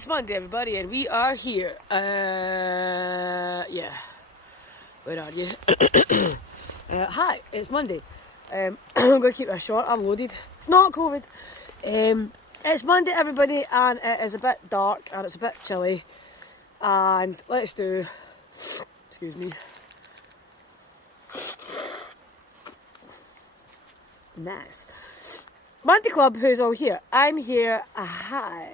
It's Monday, everybody, and we are here. Yeah. Where are you? Hi, it's Monday. I'm going to keep this short. I'm loaded. It's not COVID. It's Monday, everybody, and it is a bit dark and it's a bit chilly. And let's do... Excuse me. Nice. Monday Club, who's all here? I'm here. Hi.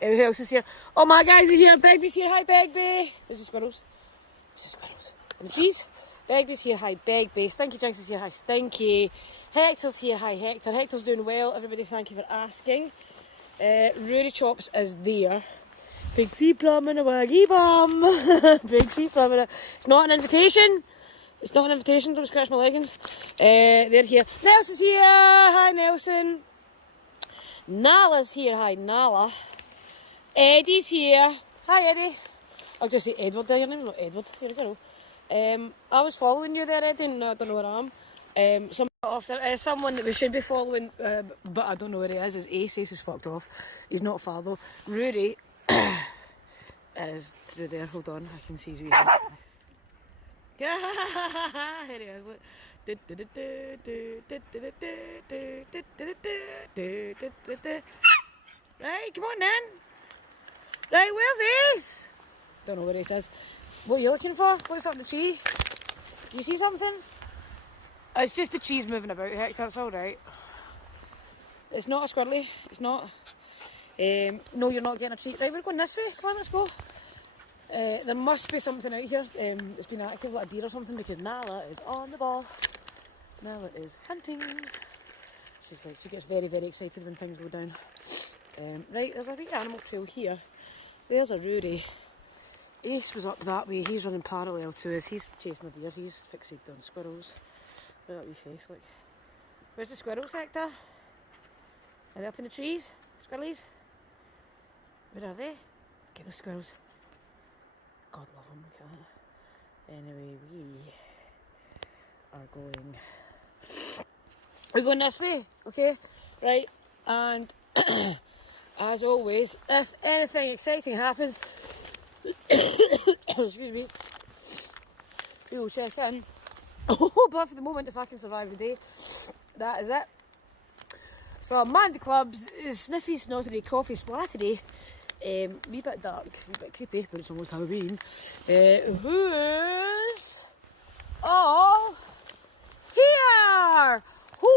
Who else is here? Oh, my guys are here. Begby's here. Hi, Begby. There's the squirrels. There's the squirrels. And the cheese. Begby's here. Hi, Begby. Stinky Jinx is here. Hi, Stinky. Hector's here. Hi, Hector. Hector's doing well. Everybody, thank you for asking. Rudy Chops is there. Big sea plum and a waggy bum. Big sea plum and a... It's not an invitation. It's not an invitation. Don't scratch my leggings. They're here. Nelson's here. Hi, Nelson. Nala's here. Hi, Nala. Eddie's here. Hi, Eddie. I'll just say Edward there. Your name's not Edward. You're a girl. I was following you there, Eddie, and I don't know where I am. Someone that we should be following, but I don't know where he is Ace. Ace is fucked off. He's not far though. Rudy is through there. Hold on, I can see his wee hand. Here he is, look. Right, come on then. Right, where's Ace? Don't know where Ace is. What are you looking for? What's up in the tree? Do you see something? It's just the trees moving about, Hector, it's alright. It's not a squirrely, it's not. No, you're not getting a treat. Right, we're going this way, come on, let's go. There must be something out here. It's been active, like a deer or something, because Nala is on the ball. Nala is hunting. She gets very, very excited when things go down. Right, there's a wee animal trail here. There's a Rudy. Ace was up that way. He's running parallel to us. He's chasing a deer. He's fixated on squirrels. Look at that wee face, look. Where's the squirrels, Hector? Are they up in the trees? Squirrelies? Where are they? Get the squirrels. God love them, look at that. Anyway, we're going this way, okay? Right, and as always, if anything exciting happens, excuse me, we will check in. But for the moment, if I can survive the day, that is it. From Monday Club's Sniffy, Snottery, Coffee, Splattery. Wee bit dark, wee bit creepy, but it's almost Halloween. Who's all here? Who